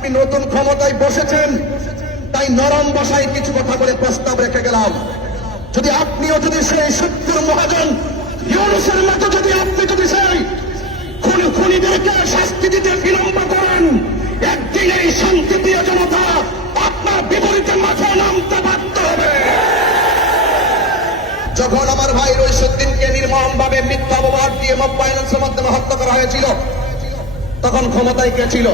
আপনি নতুন ক্ষমতায় বসেছেন, তাই নরম ভাষায় কিছু কথা বলে প্রস্তাব রেখে গেলাম। যদি আপনিও যদি সেই সত্যের মহাজন ইউনূসের মতো যদি আপনি যদি সেই খুনিদেরকে শাস্তি দিতে বিলম্ব করেন, একদিন এই শান্তিপ্রিয় জনতা আপনার বিপরীতে মাঠে নামতে বাধ্য হবে। যখন আমার ভাই রইসুদ্দিনকে নির্মমভাবে মিথ্যা অপবাদ দিয়ে মব ভায়োলেন্সের মাধ্যমে হত্যা করা হয়েছিল, তখন ক্ষমতায় কে ছিল?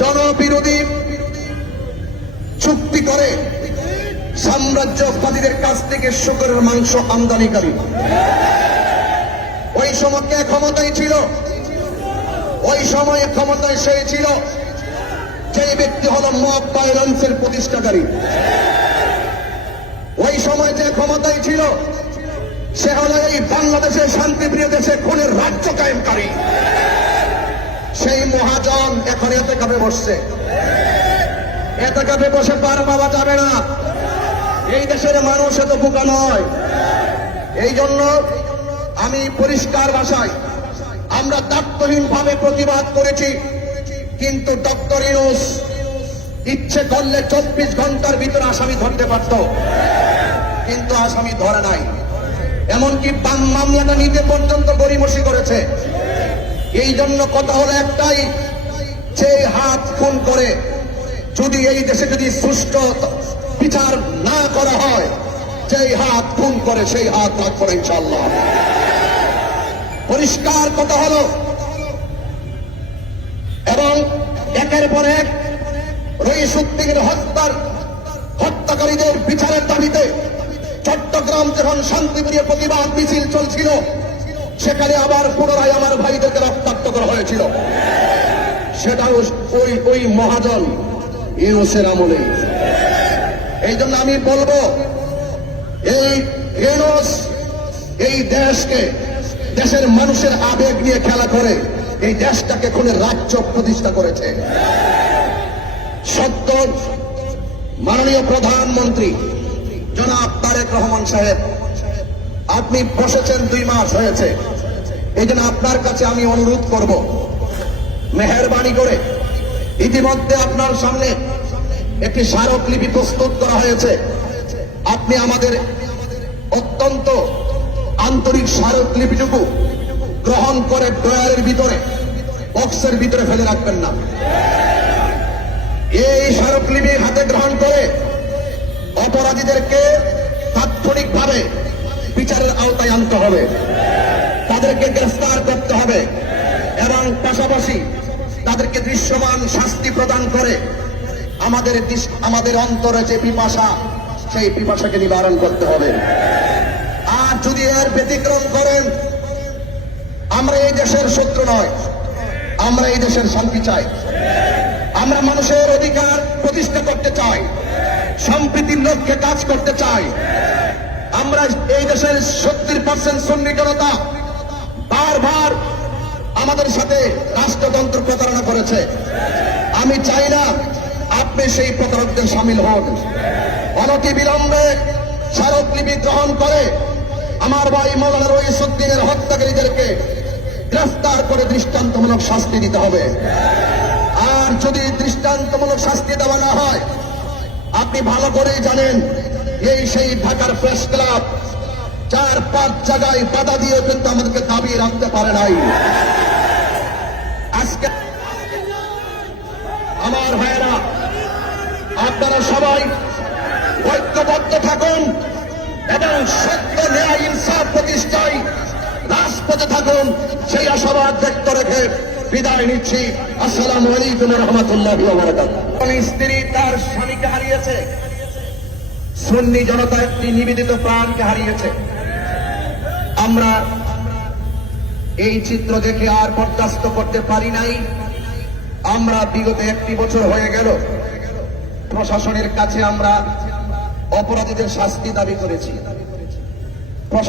জনবিরোধী চুক্তি করে সাম্রাজ্যবাদীদের কাছ থেকে শুকরের মাংস আমদানিকারী। ওই সময় কে ক্ষমতায় ছিল? ওই সময়ে ক্ষমতায় সেই ছিল যে ব্যক্তি হল মব ভায়োলেন্সের প্রতিষ্ঠাকারী। ওই সময় যে ক্ষমতায় ছিল সে হল এই বাংলাদেশের শান্তিপ্রিয় দেশে খুনের রাজ্য কায়েমকারী। সেই মহাজন এখন এতে কাপে বসছে। এতে কাপে বসে পার পাওয়া যাবে না। এই দেশের মানুষ এত বোকা নয়। এই জন্য আমি পরিষ্কার ভাষায়, আমরা দায়িত্বহীনভাবে প্রতিবাদ করেছি, কিন্তু ডক্টর ইউনূস ইচ্ছে করলে 24 ঘন্টার ভিতরে আসামি ধরতে পারত, কিন্তু আসামি ধরে নাই। এমনকি মামলাটা নিতে পর্যন্ত গড়িমসি করেছে। এই জন্য কথা হলো একটাই, যে হাত খুন করে যদি এই দেশে যদি সুষ্ঠু বিচার না করা হয়, যেই হাত খুন করে সেই হাত ভাগ করে ইনশাআল্লাহ। পরিষ্কার কথা হলো। এবং একের পর এক রইসুদ্দিনের হত্যাকারীদের বিচারের দাবিতে চট্টগ্রাম যখন শান্তিপ্রিয় প্রতিবাদ মিছিল চলছিল, সেখানে আবার পুনরায় আমার ভাইদেরকে রক্তাক্ত করা হয়েছিল। সেটাও ওই মহাজন ইউনূসের আমলে। এই জন্য আমি বলবো, এই ইউনূস এই দেশকে, দেশের মানুষের আবেগ নিয়ে খেলা করে এই দেশটাকে খুনের রাজ্য প্রতিষ্ঠা করেছে। সদ্য মাননীয় প্রধানমন্ত্রী জনাব তারেক রহমান সাহেব, আপনি বসেছেন 2 মাস হয়েছে। এই জন্য আপনার কাছে আমি অনুরোধ করব, মেহেরবানি করে ইতিমধ্যে আপনার সামনে একটি স্মারকলিপি প্রস্তুত করা হয়েছে। আপনি আমাদের অত্যন্ত আন্তরিক স্মারকলিপিটুকু গ্রহণ করে ড্রয়ারের ভিতরে, বক্সের ভিতরে ফেলে রাখবেন না। এই স্মারকলিপি হাতে গ্রহণ করে অপরাধীদেরকে তাৎক্ষণিকভাবে বিচারের আওতায় আনতে হবে, তাদেরকে গ্রেফতার করতে হবে এবং পাশাপাশি তাদেরকে দৃশ্যমান শাস্তি প্রদান করে আমাদের অন্তরে যে পিপাসা, সেই পিপাসাকে নিবারণ করতে হবে। আর যদি এর ব্যতিক্রম করেন, আমরা এই দেশের শত্রু নয়, আমরা এই দেশের শান্তি চাই। আমরা মানুষের অধিকার প্রতিষ্ঠা করতে চাই, সম্প্রীতির লক্ষ্যে কাজ করতে চাই। আমরা এই দেশের 70% সুন্নি জনতা বারবার আমাদের সাথে রাষ্ট্রযন্ত্র প্রতারণা করেছে। আমি চাই না আপনি সেই প্রতারকদের সামিল হন। অনতি বিলম্বে স্মারকলিপি গ্রহণ করে আমার ভাই মাওলানা রইসুদ্দিনের হত্যাকারীদেরকে গ্রেফতার করে দৃষ্টান্তমূলক শাস্তি দিতে হবে। আর যদি দৃষ্টান্তমূলক শাস্তি দেওয়া না হয়, আপনি ভালো করেই জানেন, এই সেই ঢাকার প্রেস ক্লাব 4-5 জায়গায় বাধা দিয়ে কিন্তু আমাদেরকে দাবি রাখতে পারে নাই। আজকে আমার ভাইয়েরা, আপনারা সবাই ঐক্যবদ্ধ থাকুন এবং সত্য ন্যায় ইনসাফ প্রতিষ্ঠায় রাজপথে থাকুন, সেই আশাবাদ ব্যক্ত রেখে বিদায় নিচ্ছি। আসসালামু আলাইকুম ওয়া রাহমাতুল্লাহি ওয়া বারাকাতুহু। স্ত্রী তার স্বামীকে হারিয়েছে, সুন্নি জনতা একটি নিবেদিত প্রাণকে হারিয়েছে। আমরা এই চিত্র দেখে আর বরদাস্ত করতে পারি নাই। আমরা বিগত 1 বছর হয়ে গেল প্রশাসনের কাছে আমরা অপরাধীদের শাস্তি দাবি করেছি।